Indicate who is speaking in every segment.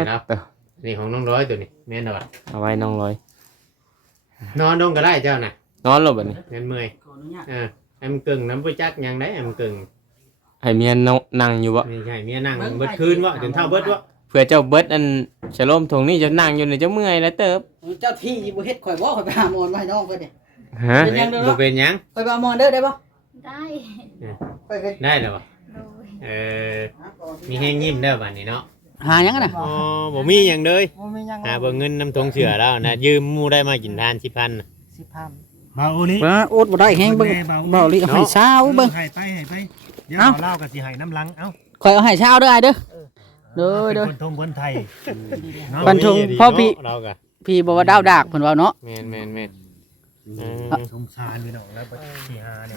Speaker 1: แล้วนี่ของน้องร้อยตัวนี้แม่นบ่
Speaker 2: เอาไว้น้องร้อย
Speaker 1: นอนลงก็ได้เจ้าน่ะ
Speaker 2: นอนหลบแบบนี้
Speaker 1: เงินเมื่อย
Speaker 3: ขออนุญาต
Speaker 1: แอมกึ่งน้ำปุจักยังได้แอมกึ่ง
Speaker 2: ให้เมียนั่งอยู่บ่
Speaker 1: ไม่ใช่เมียนั่งเบิดคืนวะจนเท่าเบิดวะ
Speaker 2: เผื่อเจ้าเบิดอันฉลมทงนี่จะนั่งอยู่ในเจ้าเมื่อยแล้วเติบ
Speaker 3: เจ้าที่บ่เฮ็ดข่อยบ่ข่อยไปหาหมอนมาให้น้องเพิ่นเด้
Speaker 2: ฮะ
Speaker 3: เป็นยังเด้อ
Speaker 1: บ่เป็นยัง
Speaker 3: ข่อยไปเอาหมอนเด้อได้บ่
Speaker 4: ได้
Speaker 3: ข่อยเคย
Speaker 1: ได้แล้ววะ
Speaker 4: โดย
Speaker 1: มีแห้งยิ้มได้บัดนี้เนาะ
Speaker 3: หายังน่ะ
Speaker 1: อ๋อบ่มีหยังเลย
Speaker 3: บ่มียัง
Speaker 1: เบิ่งเงินน้ำทงเสือแล้วนะยืมหมู่ได้มากินทาน10,000
Speaker 3: 10,000
Speaker 5: เบานี้
Speaker 3: ว่าโอดบ่ได้แฮงเบิ่งเบาลิเอาให้เช้าเบิ่ง
Speaker 5: ให้ไปเดี๋ยว
Speaker 3: เอ้า
Speaker 5: เล่ากับสิให้น้ำลังเอ้า
Speaker 3: ข่อยเอาให้เช้าเด้ออ้ายเด้อเด้อ
Speaker 5: เป็น
Speaker 3: เด้อ
Speaker 5: คนทงคนไทยเนาะ
Speaker 3: บรรทุงพ่อพี่
Speaker 1: เราก็
Speaker 3: พี่บอกว่าดาวดากเพิ่นว่าเนาะ
Speaker 1: แม่น
Speaker 5: สงสารพี่น้องแล้วสิหาเนี่ย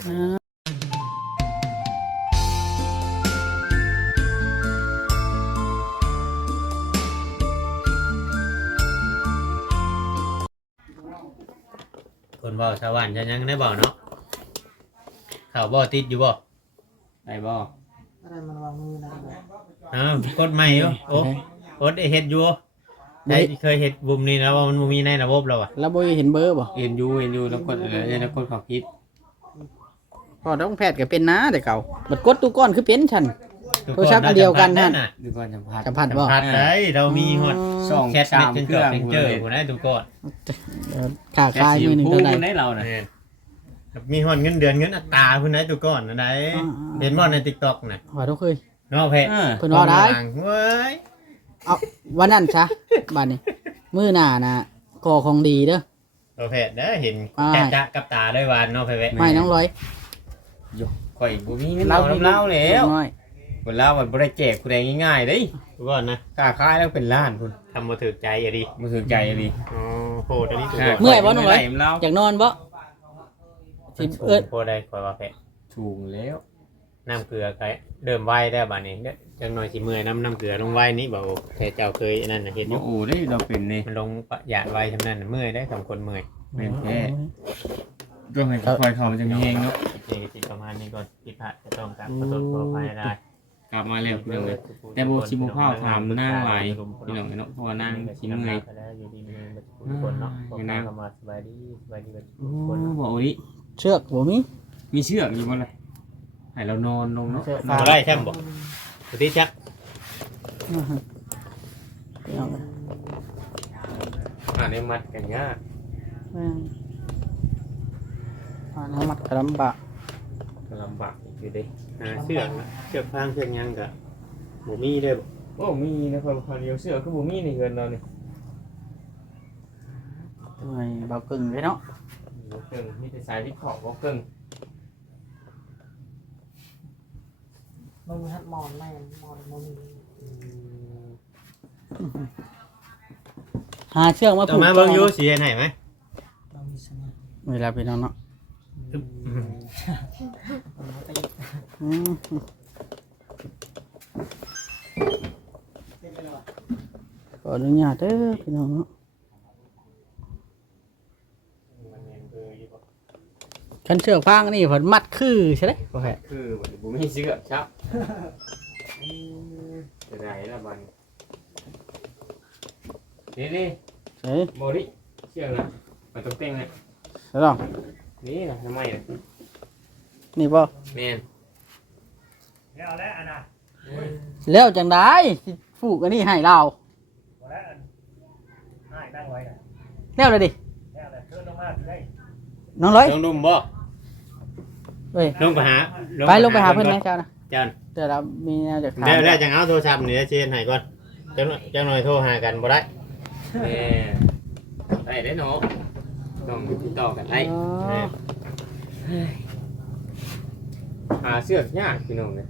Speaker 1: คนเว้าชาวบ้านจะยังได้บ่เนาะข้าวบ่ติดอยู่บ่
Speaker 2: ได้บ่
Speaker 3: อะไรมันวางมือนะ
Speaker 1: กดใหม่อยู่โอ้กดเฮ็ดอยู่ได้เคยเฮ็ดบุมนี้แล้วว่ามันบ่มีในระบบแล้วอ่ะ
Speaker 3: แล้วบ่เห็นเบอร์บ่
Speaker 2: เห็นอยู่แล้วกดแล้วกดเขาคิด
Speaker 3: พอต้องแพทย์ก็เป็นนะแต่เก่าบัดกดตู้ก้อนคือเป็นฉัน โทรศัพท์อันเดียวกันนั่น
Speaker 2: ดูก่อนสัมภาษณ์
Speaker 3: สัมผัสบ่
Speaker 1: ผัดได้เรามีฮอด
Speaker 2: สอง
Speaker 1: แคท
Speaker 2: สาม
Speaker 1: เม็ด
Speaker 2: เครื่อง
Speaker 1: เจอผู้ใดทุกคน
Speaker 3: ค่า
Speaker 2: แค่
Speaker 3: คาย
Speaker 2: สี
Speaker 3: มือหนึง
Speaker 2: พู
Speaker 3: เท่าใด
Speaker 2: คนได้เราน่ะ
Speaker 1: มีฮอดเงินเดือนเงินอัตราผู้ใดทุกคนอันใดเห็นบ่ใน TikTok น่ะ
Speaker 3: ว่าทุกเคย
Speaker 1: เนาะเพ่
Speaker 3: เพิ่นว่าได้
Speaker 1: เว้ย
Speaker 3: เอาวันนั้นซะบัดนี้มื้อหน้าน่ะก่อของดีเด้อ
Speaker 1: โอเคเด้อเห็น
Speaker 3: อ่า
Speaker 1: จะกับตาด้วยวานเนาะเพ่เว้ย
Speaker 3: ไม่น้องร้อย
Speaker 2: ข่อยบ่มีเงินเอาน้ำเล่าแล้ว
Speaker 3: น้อย
Speaker 2: คนเล่ามันบ่ได้แจกผู้ใดง่ายๆเด้ย
Speaker 1: ทุกคนนะ
Speaker 2: กล้าขายแล้วเป็นล้านพุ่น
Speaker 1: ทำบ่ถูกใจอ่ะดิ
Speaker 2: บ่ถึงใจดี
Speaker 1: อ๋อโหดอันนี้ถูก
Speaker 3: เมื่อยบ่น้องร้อย
Speaker 2: เล่า
Speaker 3: อยากนอนบ่สิเอิ้น
Speaker 1: โหดได้ขอยว่าเพ่
Speaker 2: ถูกแล้ว
Speaker 1: น้ำเกลือไก่เดิมไว้ได้บัดนี้เด้อจังหน่อยสิเมื่อยน้ำเกลือลงไว้นี่บ่แค่เจ้าเคยอันนั้นน่ะเฮ็ดอ
Speaker 2: บ่
Speaker 1: ยู่
Speaker 2: โอ้ได้เราเป็นนี่
Speaker 1: มันลงประหยัดไว้ทำนั้นน่ะเมื่อยได้สองคนเมื่อย
Speaker 2: เป็นแท้ต้องให้คอยเขามันจะมีเองเนาะ
Speaker 1: นี่ก็สิประมาณนี้ก่อนผิดพลาดจะต้องการขอโทษขออภัยได้
Speaker 2: กลับมาแล้วพี่น้องเอ้ยแต่บ่สิบ่เข้าถามนางไหวพี่น้องเอ้ยเนาะเพราะว่านางสิเมื่อย
Speaker 1: อยู่ดีมีทุกคนเนาะขอบคุณมาสบายดีทุ
Speaker 2: โอ้
Speaker 1: กคน
Speaker 2: บ่โอ้ย
Speaker 3: เชือกบ่มี
Speaker 2: มีเชือกอยู่บ่ล่ะให้เรานอนลงเนาะ
Speaker 1: บ่ได้แช่มบ่ปฏิชัก
Speaker 2: ได้มัดกันยาก
Speaker 3: น้ำมัดกระลำบะ
Speaker 2: ลำบากอยู่เด้
Speaker 1: เชือกเชือกฟางเชือกยังกะบ่มีเด้อ
Speaker 2: โอ้มีนะครับพอเดียวเชือกคือบ่มีในเฮือนเรานี่
Speaker 3: เบากึ่งเลยเนาะ
Speaker 2: บ่เกิงมีแต่สายที่ขอบบ่เกิง
Speaker 3: บ่มีฮัดมอนแม่มอนบ่มีหาเชือกมา
Speaker 1: ต่
Speaker 3: ผู
Speaker 1: อก มาเบิ่งอยู่สิเฮ็ดให้ไหม
Speaker 3: เวลาพี่น้องเนาะอืมขออนุญาตเด้อพี่น้องเนาะคันเชือกฟางนี่ผลมัดคือใช่ไหมโอเค
Speaker 2: คือบ่มีเชือกครับจะได้ละบัดนี่
Speaker 3: เฮ้ย
Speaker 2: โมดิเชือกนะมันต้องเต้งนะ
Speaker 3: แล้วลอง
Speaker 2: นี่นะทำไมอ่ะ
Speaker 3: นี่ป่ะ
Speaker 2: แมน
Speaker 5: แล้วแล้วอันน่ะ
Speaker 3: แล้วจังได้สิฟูกอันนี้ให้เรา
Speaker 5: บ่แล้วอันให้ตั้งไว้น่ะ
Speaker 3: แล้วเลยดิ
Speaker 5: แล้วเชิญลงมาได้
Speaker 3: น้องร้อย
Speaker 1: ลงดุมบ่
Speaker 3: เฮ้ย
Speaker 1: ลงไปหา
Speaker 3: ไปลงไปหาเพื่อนไหมเจ้านะ
Speaker 1: เจ้า
Speaker 3: เดี๋ยวเรามีแนวจากถาม
Speaker 1: แล้วจังเอาโทรศัพท์นี่สิเฮ็ดให้ก่อนจังหน่อยโทรหากันบ่ได้
Speaker 2: แม่ได้เนาะต้องติดต่อกันได้
Speaker 3: อ๋อ
Speaker 2: หาเชือกยากพี่น้องเนี่ย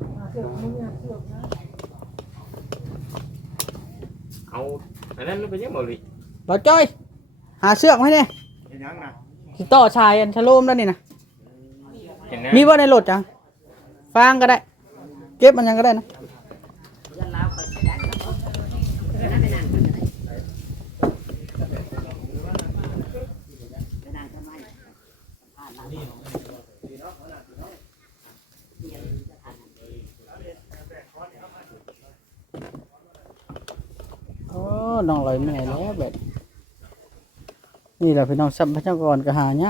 Speaker 2: เอาอันนั้นเราไปยังบ่ลิ
Speaker 3: เราจ้อย หาเชือกมาให้เนี่ย
Speaker 5: เฮ็ดหยังน่ะ
Speaker 3: สิต่อชายอันชะโลมแล้วนี่นะ
Speaker 2: เห็นนะ
Speaker 3: มีว่าในรถจังฟางก็ได้ เก็บมันยังก็ได้นะน้องลอยเมื่อยแล้วแบบนี่แหละพี่น้องทรัพยากรก็หายาก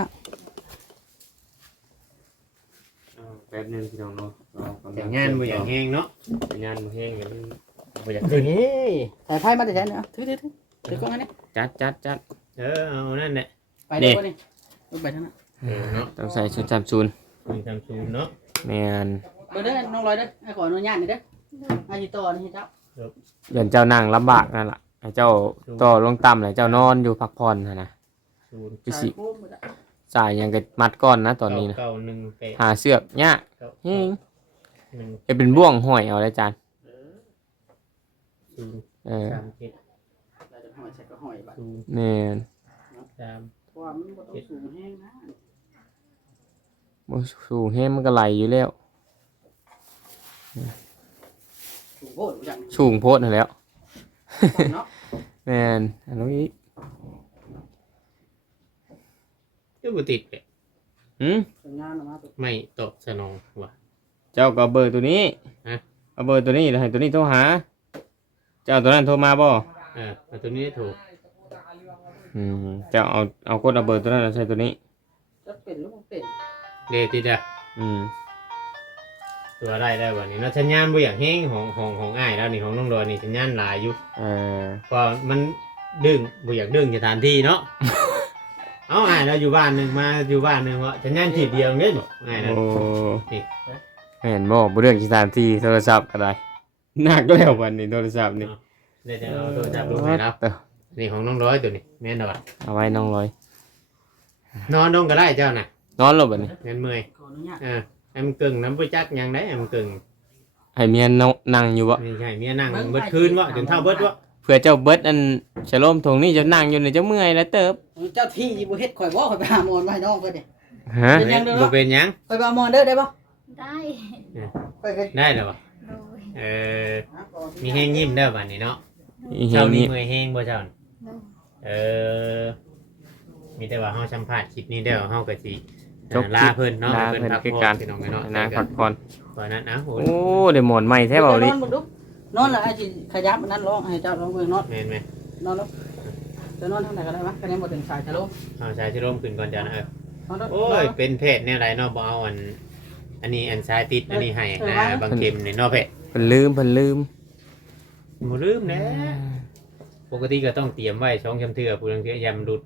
Speaker 2: แป๊บนึงพี่น้องเนาะ
Speaker 1: อย่างงานบ่อย่างแห้งเนาะ
Speaker 2: งานบ่แห้งกันบ่อยาก
Speaker 3: เฮ้ยสายไฟมาแต่แท้เนี่ยถือกล้องอันนี้
Speaker 2: จัด
Speaker 1: เอานั่นแหละ
Speaker 3: ไปได้บ่นี่ไปทางนั้น
Speaker 1: เนาะ
Speaker 2: ต้องใส่ชุด30
Speaker 1: มีทำซูมเนาะ
Speaker 2: แม่น
Speaker 3: เบอร์เด้อน้องลอยเด้อให้ขออนุญาตหน่อยเด้อให้สิต่อให้เจ้า
Speaker 2: เดี๋ยวเจ้านั่งลำบากนั่นล่ะให้เจ้าต่อลงต่ำเลยเจ้านอนอยู่พักผ่อนหั่นนะ
Speaker 1: ซูม
Speaker 2: คือสิ
Speaker 3: โค้งบ่ได้
Speaker 2: สายยังก็มัดก้อนนะตอนนี้นะ
Speaker 1: เก้าหนึ่งแปด
Speaker 2: หาเสือกยาก
Speaker 1: เก้า
Speaker 2: เฮ้ย
Speaker 1: หนึ่ง
Speaker 2: จะเป็นบ่วงห้อยเอาได้จาน
Speaker 1: ซูม
Speaker 2: เออ
Speaker 1: สามเจ็ด
Speaker 3: เราจะห้อยใส่ก็ห้อยบัด
Speaker 1: ซูม
Speaker 2: แม่น
Speaker 1: สาม
Speaker 3: เพราะว่ามันบ่ต้องสูงแห้งนะ
Speaker 2: บ่สูงแฮมมันก็ไหลอยู่แล้ว
Speaker 3: สูงโพดบ่จัง
Speaker 2: สูงโพดนั่นแหล้ว
Speaker 3: เนาะ
Speaker 2: แม่นอันนี้
Speaker 1: ก็บ่ติดเลย
Speaker 2: หืม
Speaker 3: สัญญาณออกมาตัว
Speaker 1: ไม่ตอบสนองว่ะ
Speaker 2: เจ้าก็เอาเบอร์ตัวนี้
Speaker 1: ฮะ
Speaker 2: เอาเบอร์ตัวนี้แล้วให้ตัวนี้โทรหา เจ้าตัวนั้นโทรมาบ่
Speaker 1: เอาตัวนี้ถูก
Speaker 2: เจ้าเอากดเอาเบอร์ตัวนั้นแล้วใส่ตัวนี้
Speaker 3: จะเป็นหรือบ่เป็น
Speaker 1: เดติดอ่ะ
Speaker 2: อืม
Speaker 1: ตัวอะไรได้วันนี้เนาะสัญญาณบ่อย่างแห้งของอ้ายแล้วนี่ของน้องดอยนี่สัญญาณหลายอยู่
Speaker 2: เออ
Speaker 1: เพราะมันดึงบ่อยากดึงสถานที่เนาะ เอาอ้ายเราอยู่บ้านหนึงมาอยู่บ้านหนึงว่าสัญญาณขีดเดียวเด้บ่อ้ายนั่น
Speaker 2: โอ้
Speaker 1: นี่
Speaker 2: เห็นบ่บ่เรื่องสถานที่โทรศัพท์ก็ได้หนักแล้ววันนี้โทรศัพท์นี่
Speaker 1: เดี๋ยวจะเอาโทรศัพท์ลงให้เรานี่ของน้องร้อยตัวนี้แม่นบ่
Speaker 2: เอาไว้น้องร้อย
Speaker 1: นอนลงก็ได้เจ้าน่ะ
Speaker 2: นอนลงบัดนี้
Speaker 1: เงินเมื่อย
Speaker 3: ขออนุญาต
Speaker 1: ให้มันกึ่งน้ำบ่จักหยังได้ให้มันกึ่ง
Speaker 2: ให้เมียนั่งอยู่บ่
Speaker 1: ไม่ใช่เมียนั่งเบิดคืนวะจนเท่าเบิดวะ
Speaker 2: เพื่อเจ้าเบิดอันฉลมทงนี่เจะนั่งอยู่ในเจ้าเมื่อยแล้วเติบ
Speaker 3: เจ้าที่บ่เฮ็ดข่อยบ่ข่อยไปหาหมอนมาให้น้องเพิ่นนี่
Speaker 2: ฮะ
Speaker 3: เป็นยังเด้อ
Speaker 1: บ่เป็นหยัง
Speaker 3: ข่อยไปเอาหมอนเด้อได้บ่
Speaker 4: ได้
Speaker 3: ข่อยก็
Speaker 1: ได้แล้ววะ
Speaker 4: โดย
Speaker 1: มีแห้งยิ้มเด้อบัดนี้เนาะ
Speaker 2: อีเฮ็
Speaker 1: เจ้า
Speaker 2: ด
Speaker 1: นี่
Speaker 2: นี่
Speaker 1: เมื่อยแห้งบ่เจ้าน่ะ
Speaker 4: โดย
Speaker 1: เออมีแต่ว่าเฮาสัมภาษณ์คลิปนี้เด้อเฮาก็สิลาเพิ่นเนาะให้เพิ่นพักผ่อนพี่น้องเนาะ
Speaker 2: นางพักผ่อน
Speaker 1: เพราะนั้นนะโห
Speaker 2: โอ้ได้หมอนใหม่แท้เบาลิ
Speaker 3: นอนบ่ดุนอนแล้วไอ้สิขยับอันนั้นร้องให้เจ้าร้องเบิ่งนอน
Speaker 1: แม่นไหม
Speaker 3: นอนแล้วจะนอนทางไหนก็ได้มั้ยคะแนนบ่ถึงสายจะลง
Speaker 1: เอาชายชิร่มขึ้นก่อนจ้ะนะ
Speaker 3: นอนแล้ว
Speaker 1: โอ้ยเป็นเพศแนวไรเนาะบ่เอาอันนี้อันซ้ายติดอันนี้ให้นะบางเข็มนี่เนาะเพศ
Speaker 2: เพิ่นลืม
Speaker 1: บ่ลืมแน่ปกติก็ต้องเตรียมไว้2ชำเทื่อผู้ลังเทื่อยามหลุด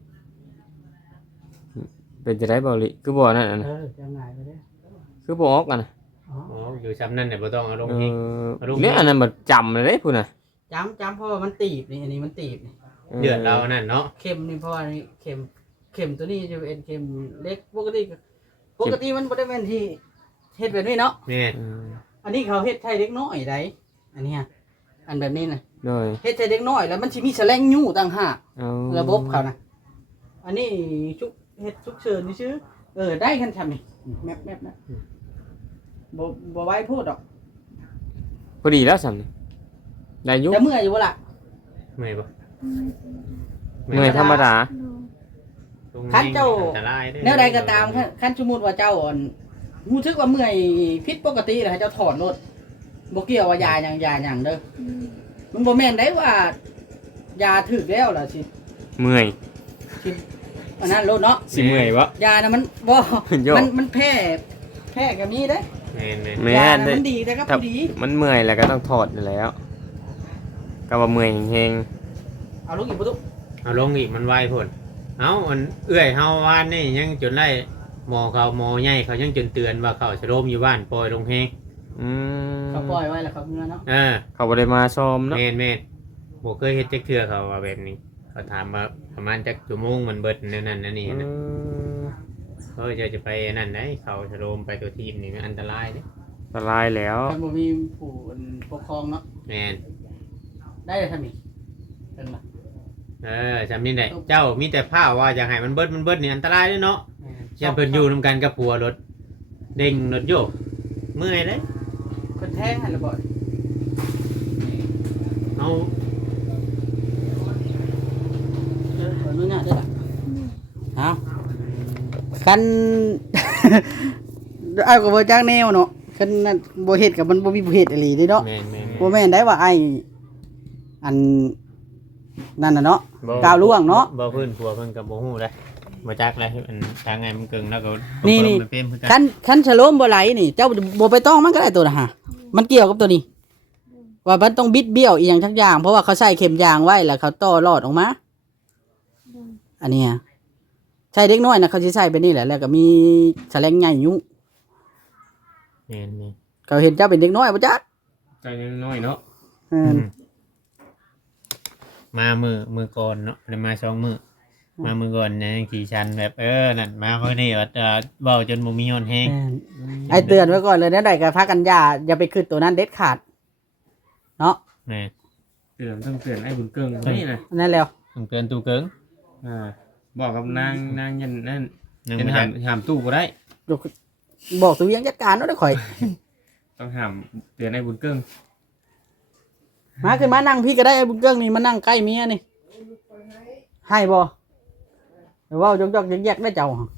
Speaker 2: เป็นจะได้เบาลิคือบ่นั่นน่ะ
Speaker 3: จะง่ายไปเด้อ
Speaker 2: คือบ่ออกกันน่ะ
Speaker 3: อ๋อ
Speaker 1: อ๋ออยู่ซ้ำนั่นเนี่ยบ่ต้องเอาลง
Speaker 2: เอ
Speaker 1: เอง
Speaker 2: อเนี่ยอันนั้นบ่จำเลยเด้พุ่นน่ะ
Speaker 3: จำเพราะว่ามันตีบนี่อันนี้มันตีบนี่
Speaker 1: เดือดเรานั่นเนาะ
Speaker 3: เข็มนี่เพราะว่านี่เข็มตัวนี้จะเป็นเข็มเล็กปกติมันบ่ได้แม่นที่เฮ็ดแบบนี้เนาะ
Speaker 1: แม่น
Speaker 2: เออ
Speaker 3: อันนี้เขาเฮ็ดไทยเด็กน้อยได้อันนี้ฮะอันแบบนี้นะ
Speaker 2: โดย
Speaker 3: เฮ็ดไทยเด็กน้อยแล้วมันสิมีแสลงยู่ต่างหาก
Speaker 2: เอา
Speaker 3: ระบบเขานะอันนี้เฮ็ดฉุกเฉินนี่ชื่อได้คันทำนี่แมปนะบ่ไว้พูดดอก
Speaker 2: พอดีแล้วสั่นนี่ได้อยุ
Speaker 3: จะเมื่อยอยู่บ่ล่ะ
Speaker 1: เมื่อยบ่
Speaker 2: เมื่อยธรรมดา
Speaker 4: โดย
Speaker 1: ตรง
Speaker 3: คันเจ้า
Speaker 1: อันตรายเด้
Speaker 3: แนวใดก็ตามคันสมมุติว่าเจ้าอ่อนรู้สึกว่าเมื่อยผิดปกติแล้วให้เจ้าถอนรถบ่เกี่ยวว่ายาหยังเด้อมันบ่แม่นได้ว่ายาถึกแล้วล่ะสิ
Speaker 2: เมื่อย
Speaker 3: อันนั้นรถเนาะ
Speaker 2: สิเมื่อยบ่
Speaker 3: ยานะมันบ่
Speaker 2: โยก
Speaker 3: มันแพ้ก็มีเด้
Speaker 1: แม่น
Speaker 2: แม่
Speaker 3: ยานะ
Speaker 2: ได้
Speaker 3: มันดีแต่ก็
Speaker 2: ถ้า
Speaker 3: ผู้ดี
Speaker 2: มันเมื่อยแล้วก็ต้องถอดอยู่แล้ว ก็ว่าเมื่อยแฮง
Speaker 3: เอาลูกอีกบ่ตุ
Speaker 1: ๆเอาลงอีกมันไวพุ่นเอาอันเอื้อยเฮาวานนี่ยังจนไล่หมอใหญ่เขายังจนเตือนว่าเขาชโรมอยู่บ้านปล่อยลงแฮง
Speaker 2: อืม
Speaker 3: เขาปล่อยไว้แล้วเขาเงินเนาะ
Speaker 2: เขาบ่ได้มาซ้อมเนาะ
Speaker 1: แม่นบ่เคยเฮ็ดจักเทื่อเขาว่าแบบนี้เขาถามว่าประมาณจักชั่วโมงมันเบิดนั่นนั่นนี่นะ เขาจะไปนั่นได้เขาชโลมไปตัวทีมนี่มันอันตรายเด้
Speaker 2: อันตรายแล้ว
Speaker 3: มันบ่มีผู้ปกครองเนาะ
Speaker 1: แมน
Speaker 3: ได้เลยทำนี่เป็นบ่
Speaker 1: จำนี่ได้เจ้ามีแต่ผ้าว่าอยากให้มันเบิดนี่อันตรายเด้เนาะอย่าเพิ่นอยู่นำกันกับผัวรถเด้งรถโยกเมื่อยเลย
Speaker 3: เพิ่นแทงให้ระเบิด
Speaker 1: เอา
Speaker 3: ขออนุญาตได้ล่ะเอาคัน เอาก็บ่จักแนวเนาะคันนั้นบ่เฮ็ดกับมันบ่มีผู้เฮ็ดอีหลีเด้เนาะ
Speaker 1: แมน
Speaker 3: บ่แม่นได้ว่าไอ้อันนั่นน่ะเนาะ
Speaker 1: บ่
Speaker 3: ก้าวล่วงเนาะ
Speaker 1: บ่พื้นผัวเพิ่นก็บ่ฮู้เลยบ่จักเลยมันทางไงมันเกิงแล้วก็
Speaker 3: นี่
Speaker 1: เพิ่มคือกัน
Speaker 3: คันฉโลมบ่ไหลนี่ เจ้าบ่ไปต้องมันก็ได้ตัวน่ะฮะมันเกี่ยวกับตัวนี้ ว่ามันต้องบิดเบี้ยวอีหยังทักอย่างเพราะว่าเขาใส่เข็มยางไว้แล้วเขาต่อรอดออกมา อันเนี้ยใช่เด็กน้อยนะเขาสิใส่ไปนี่แหละแล้วก็มีแฉลงใหญ่ยุ
Speaker 1: แม่น
Speaker 3: เขาเห็นเจ้าเป็นเด็กน้อยบ่จัก
Speaker 2: ใจน้อยเนาะ
Speaker 3: เอ
Speaker 1: ๆ
Speaker 3: อ
Speaker 1: มามือก่อนเนาะแล้วมา2มื้อมามือก่อนเนี่ยยังขี่ชันแบบนั่นมามื้อนี้ว่าเว้าจนบ่มีฮอนแฮง
Speaker 3: ไอ้เตือนไว้ก่อนเลยนะได้ก็พากันอย่าไปขึ้นตัวนั้นเด็ดขาดเนาะ
Speaker 1: แม่
Speaker 2: ต้องเตือนไอ้บุญเกิงนี่นะ
Speaker 3: นั่นแล้ว
Speaker 1: ต้องเตือนตู้เกิง
Speaker 2: บอกกับนางยันนั่น
Speaker 1: ยัง
Speaker 2: ยัน
Speaker 1: บ่
Speaker 2: หา
Speaker 1: ได้
Speaker 2: มหามตู้บ่ได้
Speaker 3: บอกตัวเวียงจัดการเนาะเด้อข่อย
Speaker 2: ต้องหามเตือนไอ้บุญเกิง
Speaker 3: มาขึ้นมานั่งพี่ก็ได้ไอ้บุญเกิ้งนี่มานั่งใกล้เมียนี่ให้บ่หรือว่ายกๆแยกๆได้เจ้าหั่น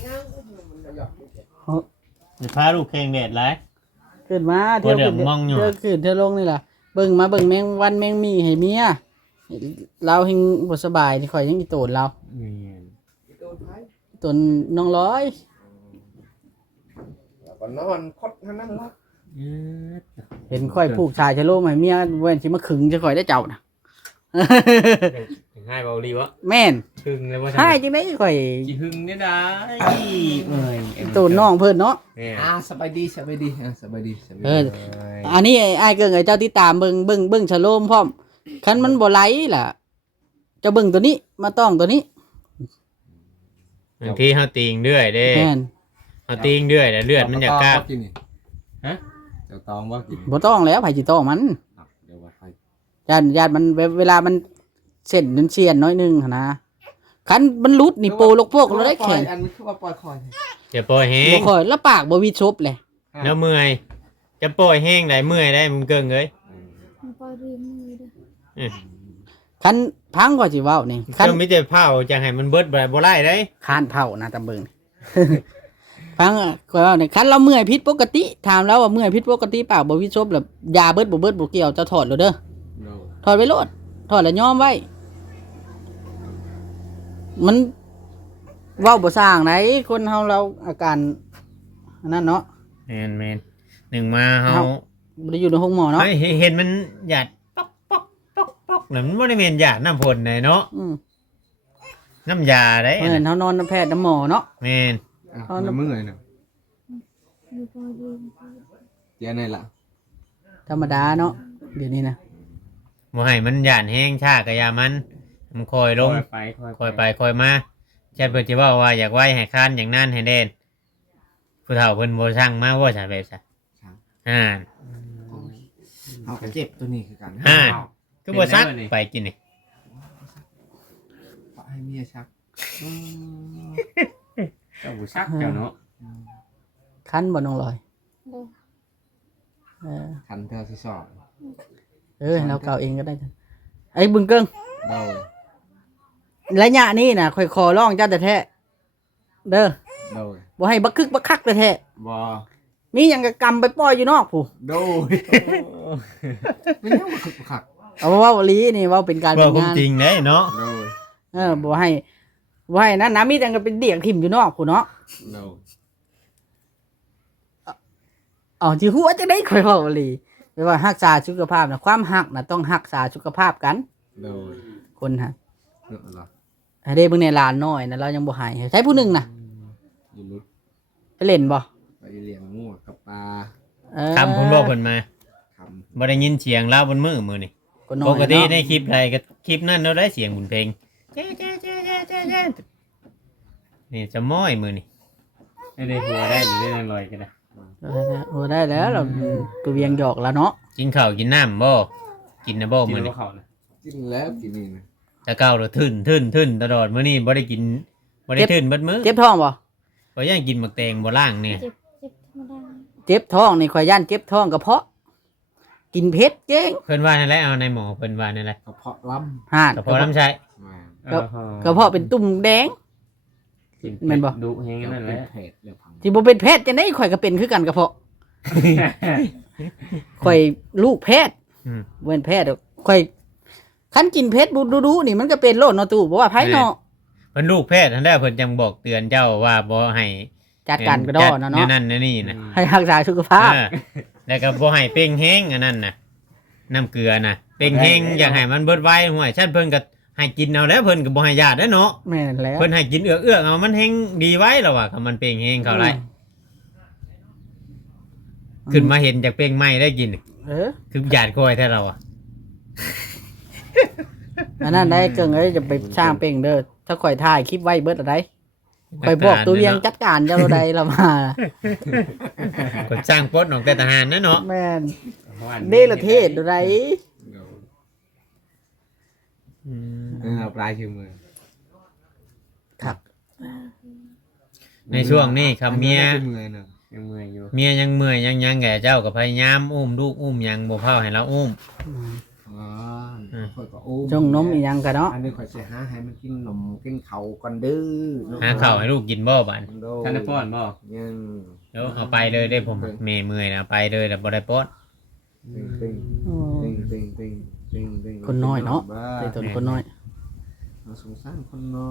Speaker 1: จะพาลูกแข่งแดดหลาย
Speaker 3: ขึ้นมาเที่ยวขึ้น
Speaker 1: บ่เดี๋ยวมองอยู่
Speaker 3: เที่ยวขึ้นเที่ยวลงนี่ล่ะเบิ่งมาเบิ่งแมงวันแมงมีให้เมียเราเฮงบ่สบายนี่ข่อยยังอีโตนเราตนน้องร้อย
Speaker 4: ก็นอนคดนั่นละ
Speaker 3: เห็นข่อยผูกชายชะโลมให้เมียเว้นสิมาขึงจะข่อยได้เจ้าน่ะ
Speaker 1: ให้เบาดีวะ
Speaker 3: แม่น
Speaker 1: คึงเลยว่า
Speaker 3: ให้จังได๋ข่อย
Speaker 2: จีหึงเนี่ยได้
Speaker 3: โตนน้องเพิ่นเนาะ
Speaker 4: สบายดีสบายดีสบายดี
Speaker 3: อันนี้ไอ้เกิ่งไอ้เจ้าที่ตามเบิ่งชะโลมพร้อมคันมันบ่ไหลล่ะเจะเบิ่งตัวนี้มาต้องตัวนี้
Speaker 1: บางทีเขาตีงเรื่อยเด้
Speaker 3: แม่น
Speaker 1: เขาตีงเรื่อยแต่เลือดมันอยากกล้า
Speaker 4: กินนี่ฮะเจ้าตองว่ากิน
Speaker 3: บ่ต้องแล้วไผสิต้องมัน
Speaker 4: เดี๋ยวว่าใคร
Speaker 3: ญาติมันเวลามันเส้นมันเชียนน้อยนึงหั่นนะคันมันหลุดนี่โปลกพวกเราได้แข็ง
Speaker 4: อันนี้คือว่าปล่อยคอย
Speaker 1: จะปล่อยแห้
Speaker 3: บ่
Speaker 1: ง
Speaker 3: ค่อยแล้วปากบ่วิชบเลย
Speaker 1: แล้วเมื่อยจะปล่อยแห้งได้เมื่อยได้มึงเกิงเลย
Speaker 6: มันปล่อยเรียนมือเด้อ
Speaker 3: คันพังก็สิเว้านี่คัน
Speaker 1: เจ้าไม่จะเผาจะให้มันเบิดบ่ได้ได้
Speaker 3: คานเผานะตำเบิง พังก็เว้านี่คันเราเมื่อยผิดปกติถามแล้วว่าเมื่อยผิดปกติปากบ่วิชบแล้วยาเบิดบ่เกี่ยวจะถอดโลดเด้อถอดไว้โลดถอดแล้วยอมไว้มันเว้าบ่สร้างไหนคนเฮาเราอาการอันนั้นเนาะ
Speaker 1: แมนหนึ่งมาเฮา
Speaker 3: บ่ได้อยู่ในห้องหมอเนาะ
Speaker 1: เห็นมันหยาดป๊อกป๊อกป๊อกป๊อกแล้วมันบ่ได้แม่นหยาดน้ำพ่นเลยเนาะ
Speaker 3: อืม
Speaker 1: น้ำยาได้
Speaker 3: เฮานอนน้ำแพทย์น้ำหมอเนาะ
Speaker 1: แม่น
Speaker 4: น้ำมือเนาะ
Speaker 6: มันปล่อยเรียน
Speaker 4: เดี๋ยวนี่ล่ะ
Speaker 3: ธรรมดาเนาะเดี๋ยวนี้นะ
Speaker 1: บ่ให้มันหยาดแห้งชากะยามันคอยลง คอยไปคอยมาแค่เพิ่นสิเว้าว่าอยากไว้ให้คานอย่างนั้นให้เด่นผู้เฒ่าเพิ่นบ่สั่งมาว่าซะแบบซะอ่า
Speaker 4: เอาเจ็บตัวนี้คือกัน
Speaker 1: ก็บ่ซักไปกินนี่
Speaker 4: ให้เมียชัก
Speaker 2: เจ้าบุชักเจ้าเนาะ
Speaker 3: คันบ่น้องลอย
Speaker 6: เด้อ
Speaker 3: เออ
Speaker 4: คันเธอที่สอบ
Speaker 3: เราเก่าเองก็ได้จ้ะไอ้บึงเกิ้ง
Speaker 4: โดย
Speaker 3: ระยะนี้น่ะค่อยขอร้องเจ้าแต่แท้เด้อ
Speaker 4: โดย
Speaker 3: บ่ให้บักคึกบักคักแต่แท้
Speaker 4: บอ
Speaker 3: มีหยังก็กำไปปล่อยอยู่นอกผู้
Speaker 4: โดยไม่ยังมาคึกคัก
Speaker 3: เอาเว้าอีหลีนี่เว้าเป็นการ
Speaker 1: บ่
Speaker 3: เป็น
Speaker 1: คง
Speaker 3: งาน
Speaker 1: จริงเด้เนาะ
Speaker 4: โดย
Speaker 3: บ่ให้นั่นนะมีแต่ก็เป็นเดี่ยงทิ่มอยู่นอกผู้เนาะ
Speaker 4: โดย
Speaker 3: เอาสิหัวจังได๋ค่อยเว้าอีหลีแปลว่ารักษาสุขภาพน่ะความรักน่ะต้องรักษาสุขภาพกัน
Speaker 4: โดย
Speaker 3: คนฮะ
Speaker 4: เนาะเหรอ
Speaker 3: ให้ได้เบิ่งในหลานน้อยนะเรายังบ่ให้ใช้ผู้หนึงน่ะ
Speaker 4: อยู่ลึก
Speaker 3: ไปเล่นบ่
Speaker 4: ไปเลี้ยงงูกับปลา
Speaker 1: คำเพิ่นบอกเพิ่นมา
Speaker 4: ค
Speaker 1: บ่ได้ยินเสียงลาวบนมือมื้อนี่
Speaker 3: ก็น้อ
Speaker 1: ป
Speaker 3: ย
Speaker 1: กติ
Speaker 3: เนาะ
Speaker 1: ในคลิปใดก็คลิปนั้นเราได้เสียงบุญเพลงเจ๊นี่จะม้อยมื้อนี่
Speaker 2: ได้หัวได้หรือได้ลอยก็ได้
Speaker 3: โอ้ได้แล้วเราตัวเวียงหยอกแล้วเนาะ
Speaker 1: กินข้าวกินน้ำบ่กินนะบ่
Speaker 2: กิน
Speaker 1: มื้อนี่
Speaker 2: เขานะ
Speaker 4: ำกินแล้วกินนี่นะ
Speaker 1: แต่เก่าเราทึ่นตลอดมื้อนี้บ่ได้กินบ่ได้ทึ่นเบิดมื้อ
Speaker 3: เจ็บท้องบ่
Speaker 1: ก็ยังกินหมักแตงบ่ล่างเนี่ย
Speaker 6: เจ็บธรรมดา
Speaker 3: เจ็บท้องนี่ข่อยย่านเจ็บท้องกระเพาะ กินเผ็ดเจ๊ง
Speaker 1: เพิ่นว่านั่นแหละเอาในหมอเพิ่นว่านั่นแหละ
Speaker 4: กระเพาะล้
Speaker 3: ห่าน
Speaker 1: กระเพาะลำไส้
Speaker 4: ำมา
Speaker 3: กระเพาะเป็นตุ่มแดง แม่นบ่
Speaker 2: ดุแฮง
Speaker 4: เดี๋ยว
Speaker 2: นั่นแห
Speaker 4: เป็
Speaker 2: ละ
Speaker 4: นเพจเดี๋ยวพัง
Speaker 3: สิบ่เป็นแพทย์จังได๋ข่อยก็เป็นคือกันกระเพาะข่อยลูกแพทย์
Speaker 1: อืม
Speaker 3: เว้นแพทย์ดอกข่อยคันกินเพชรดูนี่มันก็เป็นโรคเนาะตู่บ่ว่าไผเนาะ
Speaker 1: เพิ่นลูกแพทย์นั่นแหละเพิ่นจังบอกเตือนเจ้าว่าบ่ให้
Speaker 3: จัดการกระดอเนาะ
Speaker 1: แนว
Speaker 3: เนาะ
Speaker 1: นั่นแนวนี่นะ
Speaker 3: ให้รักษาสุขภาพ
Speaker 1: เออแล้วก็บ่ให้เป้งแห้งอันนั้นน่ะน้ำเกลือน่ะเป้งแห้งอยากให้มันเบิดไวห่วยฉันเพิ่นก็ให้กินเอาแล้วเพิ่นก็บ่ให้ญาติเด้อเนาะ
Speaker 3: แม่นแล้ว
Speaker 1: เพิ่นให้กินเอื้อกๆเอามันแห้งดีไว้แล้วว่าก็มันเป้งแห้งเข้าไรขึ้นมาเห็นจากเป้งไหม้ได้กิน
Speaker 3: เออ
Speaker 1: คือญาติคอยแท้เราอ่ะ
Speaker 3: อันนั้นได้เกิงเอ้ยจะไปสร้างเป่งเด้อถ้าข่อยถ่ายคลิปไว้เบิดอะไรข่อยบอกตัวเรียงจัดการเจ้าใดละมา
Speaker 1: ก็สร้างปลดของแต่ทหารนะเนาะ
Speaker 3: แม่น
Speaker 2: เพราะว่า
Speaker 3: เดละเทศตัวใด
Speaker 4: ปลายชื่อมือ
Speaker 3: ครับ
Speaker 1: ในช่วงนี้คำเมีย
Speaker 4: มือเนาะ
Speaker 2: ยังเมื่อยอยู่
Speaker 1: เมียยังเมื่อยยังแก่เจ้าก็พยายามอุ้มลูกอุ้มหยังบ่เผาให้เราอุ้ม
Speaker 4: อ๋อข่อยก็อุ้ม
Speaker 3: จงนมอีหยังกันเนาะ
Speaker 4: อันนี้ข่อยสิหาให้มันกินนมกินข้าวก่อนเด้อ
Speaker 1: หาข้าวให้ลูกกินบ่บาด
Speaker 2: ท่านได้ป้อนบ่
Speaker 4: ยัง
Speaker 1: เดี๋ยวเอาไปเลยได้ผมเมื่อยนะไปเลยแต่บ่ได้ปลด
Speaker 4: ตึง
Speaker 3: โอ้
Speaker 4: ตึงตึงตึงตึงตึง
Speaker 3: คนน้อยเนาะไอ้ตนคนน้อย
Speaker 4: สงสารคนน้อย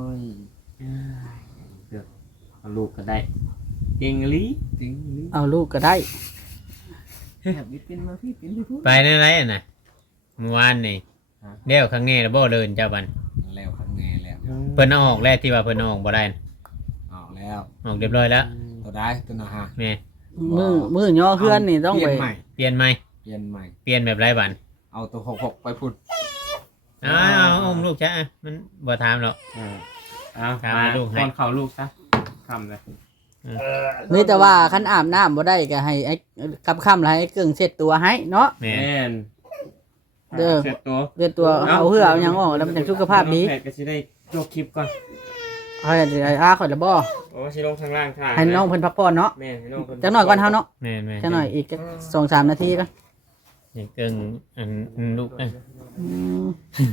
Speaker 2: เอาลูกก็ได้เก่งอีหลี
Speaker 4: จริงนี่
Speaker 3: เอาลูกก็ได้
Speaker 4: แบบนี้เป็นมาพี่เป็นไปพูด
Speaker 1: ไปได้ไรน่ะเมื่อวานนี่เดี๋ยวครั้งนี้แล้วบ่เดินเจ้าบัน
Speaker 4: แล้วข้างในแล้ว
Speaker 1: เพิ่นเอาออกแรกที่ว่าเพิ่นเอาออกบ่ได้น่ะ
Speaker 4: ออกแล้ว
Speaker 1: ออกเรียบร้อยแล้ว
Speaker 4: ตัวได้ตัวนะฮะ
Speaker 1: แม่
Speaker 3: มือย่อเฮือนนี่ต้อง
Speaker 4: เป
Speaker 3: ไป
Speaker 4: ลี่ยนใหม่
Speaker 1: เปลี่ยนไหม
Speaker 4: เปลี่ยนใหม่
Speaker 1: เปลี่ยนแบบไรบัน
Speaker 4: เอาตัว66ไปพูด
Speaker 1: เอาอุ้มลูกจ้ะมันบ่ถามหรอก
Speaker 2: เอา
Speaker 1: ครับ
Speaker 2: มา
Speaker 1: ลูกให้
Speaker 2: ป้อนข้าวลูกซะคำเลย
Speaker 3: นี่แต่ว่าคันอาบน้ำบ่ได้ก็ให้ไอ้กับค่ำแล้วให้ไอ้เกิงเช็ดตัวให้เนาะ
Speaker 1: แม่
Speaker 2: แม่น
Speaker 3: เด้อ
Speaker 2: เสร็จตัว
Speaker 3: เดือดตัวเอาเหือเอาหยังออกแล้วมันจะสุขภาพดี
Speaker 2: น้องแพทย์ก็สิได้ยกคลิปก่อน
Speaker 3: ให้อาข่อยละบ่
Speaker 2: โอ้สิลงทางล่างถ่าย
Speaker 3: ให้น้องเพิ่นพักผ่อนเนาะ
Speaker 2: แม่ให้น้องเพิ่
Speaker 3: จักหน่อยก่อนเฮาเนาะ
Speaker 1: แม่แม่
Speaker 3: จักหน่อยอีกจัก 2-3 นาทีก่อน
Speaker 1: อย่างเกิงอันลูกนะ
Speaker 3: อืม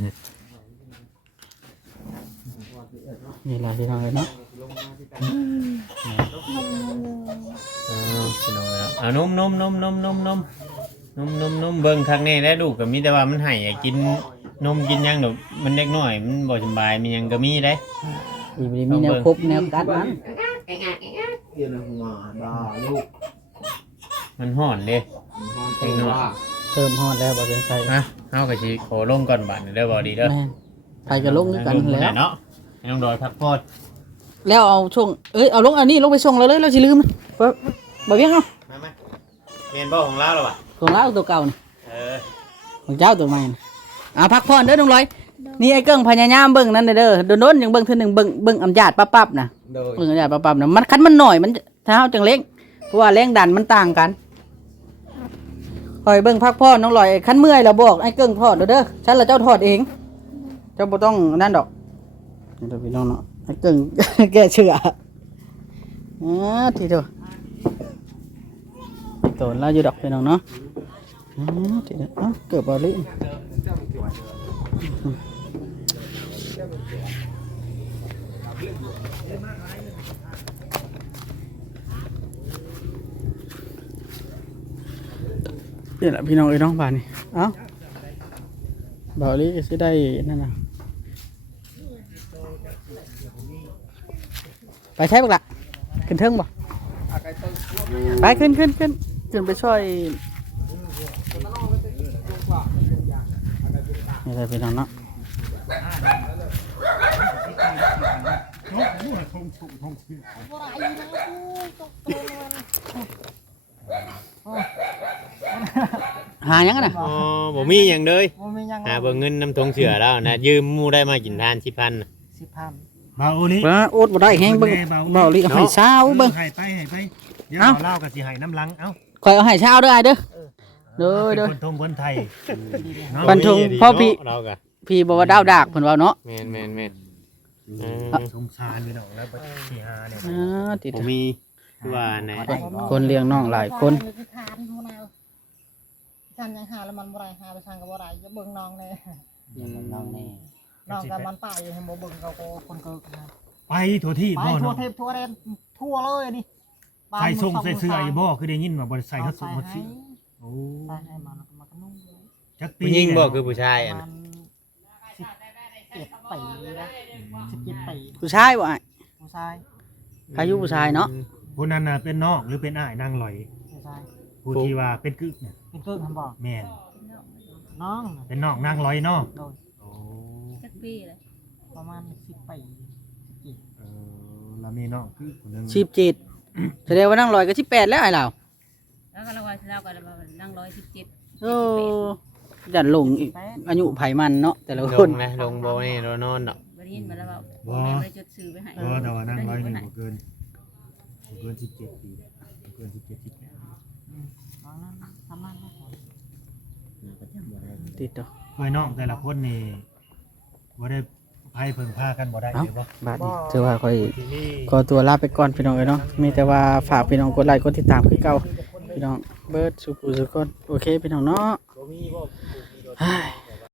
Speaker 3: นี่ล่ะพี่น้องเอ้ยเนาะ
Speaker 1: เอาพี่น้องแล้วเอานมเบิ่งครั้งนี้แล้วลูกก็มีแต่ว่ามันให้กินนมกินหยังดอกมันเล็กน้อยมันบ่สบายมีหยังก็มีได้
Speaker 3: อีบ่ได้มีแนวครบแนวกัดมัน
Speaker 4: เดี๋ยวนะหัวดาลูก
Speaker 1: มันห่อนเด้
Speaker 4: เป็นว่า
Speaker 3: เติมฮอดแล้วบ่เป็นไส
Speaker 1: ฮะเฮาก็สิขอลงก่อนบัดนี้เด้อบ่ดีเด้อ
Speaker 3: แม่นไปก็ลงคือกันแหล้ว
Speaker 1: เนาะให้น้องดอยพักผ่อน
Speaker 3: แล้วเอาช่วงเอาลงอันนี้ลงไปส่งเราเลยเราสิลืมบ่เวียงเอา
Speaker 1: มาแม่นบ่ของเราแล้วอ่ะ
Speaker 3: ของเราตัวเก่านี่
Speaker 1: เออ
Speaker 3: ของเจ้าตัวใหม่นี่พักผ่อนเด้อน้องร้อยนี่ไอ้เกิ้งพยายามเบิ่งนั่นเด้อโดนๆอย่างเบิ่งเทื่อหนึงเบิ่งอำญาติปั๊บๆน่ะ
Speaker 4: โดย
Speaker 3: เบิ่งอำญาติปั๊บๆน่ะมันคันมันหน่อยมันถ้าเฮาจังเล็กเพราะว่าแรงดันมันต่างกันคอยเบิ่งพักผ่อนน้องร้อยคันเมื่อยแล้วบอกไอ้เกิ้งทอดเด้อฉันละเจ้าทอดเองเจ้าบ่ต้องนั่นดอกนี่เด้อพี่น้องเนาะไอ้เกิ้ง แก้เชื่อทีเดียวโตนเราอยู่ดอกพี่น้องเนาะทีเดียวเกือบเอาลินี่แหละพี่น้องไอ้น้องบ้านนี่เอ้าเบาลิก็สิได้นั่นน่ะไปใช้บุกละขึ้นเทิงบ่ไปขึ้นไปช่วยนี่เลยพี่น้องเนาะหายังไงนะ
Speaker 1: อ๋อบ่มีหยังเลยหาเบิ่งเงินน้ำทงเสือแล้วนะยืมหมู่ได้มากินทาน10,000น่ะ
Speaker 5: เบาโอลิ
Speaker 3: ว่าโอ๊ตบ่ได้แฮงเบิ่งเบาลิเอาให้เช้าเบิ่ง
Speaker 5: ให้ไปเดี๋ยว
Speaker 3: เอ้า
Speaker 5: เล่ากับสิให้น้ำลังเอ้า
Speaker 3: ข่อยเอาให้เช้าเด้อไอ้เด้อเด้อ
Speaker 5: เป็น
Speaker 3: เด้อ
Speaker 5: คนทงคนไทยเนาะ
Speaker 3: บรรทุงพ่อพี่
Speaker 1: เราก็
Speaker 3: พี่บอกว่าดาวดากเพิ่นว่าเนาะ
Speaker 1: แม่น
Speaker 5: สงสารพี่น้องแล้วสิหาเนี่ย
Speaker 3: ติด
Speaker 1: บ่มีคือว่าไหน
Speaker 3: คนเลี้ยงน้องหลายคน
Speaker 7: ทานหัวแนวฉันยังหาแล้วมันบ่ได้หาไปทางก็บ่ได้จะเบิ่งน้องเลยน้องกับมันไปให้บ่เบิ่งเขาก็คนเกิด
Speaker 5: ไปทั่วที่
Speaker 7: ไป
Speaker 5: บ่
Speaker 7: ทั่ว
Speaker 5: เนาะ
Speaker 7: เทพทั่วเรนทั่วเลยนี่
Speaker 5: ใส่ส่งใส่เสื้ออีบ่คือได้ยินว่าบ่ได้ใส่ฮัดสุฮัดสิโอ้
Speaker 7: ใส่ให้มันก็นุ่ง
Speaker 5: จักปี
Speaker 1: ผู้หญิงบ่คือผู้ชายอัน
Speaker 7: มันปีนะ17 ปี
Speaker 3: ผู้ชายบ่อ้าย
Speaker 7: ผู้ชาย
Speaker 3: อายุผู้ชายเนาะ
Speaker 5: ผู้นั้นน่ะเป็นน้องหรือเป็นอ้ายนางลอย
Speaker 7: ผู้ชาย
Speaker 5: ผู้ที่ว่าเป็นกึกเนี่ย
Speaker 7: เป็นเกิ้งทำบอก
Speaker 5: แม่น
Speaker 7: น้อง
Speaker 5: เป็นน้องนางลอยเนาะ
Speaker 7: โดย
Speaker 5: โอ้
Speaker 6: จักปีเลย
Speaker 7: ประมาณ10 ปี17
Speaker 5: เออแล้วมีน้องคือคนนึง
Speaker 3: 17แสดงว่านั่งลอยก็18แล้วไอ้เรา
Speaker 6: แล้วก็เราว่าเราก็นั่ง117
Speaker 3: โอ้ยันลงอีกอายุไผมันเนาะแต่ละ
Speaker 1: ล
Speaker 3: คน
Speaker 1: งนะลงบ่นี่เรานอนดอก
Speaker 6: บ่ได้ยินมาแล้วว่าแม่ไปจดซื้อไปให้
Speaker 5: เพราะแต่ว่านางลอยนี่บ่เกิน17 ปีบ่เกิน17 18
Speaker 7: น้องนั้นทำมันนะ
Speaker 3: ติดดอก
Speaker 5: คอยน้องแต่ละคนนี่บ่ได้ไผเพิ่งพากันบ่ได้เลยบ่
Speaker 3: บาดนี้ถือว่าค่อย
Speaker 5: ที่นี่
Speaker 3: ขอตัวลาไปก่อนพี่น้องเอ้ยเนาะมีแต่ว่าฝากพี่น้องกดไลค์กดติดตามคือเก่าพี่น้องเบิร์ดสุขุสุขคนโอเคพี่น้องเนาะ
Speaker 5: บ่มีบ่
Speaker 3: เฮ้ย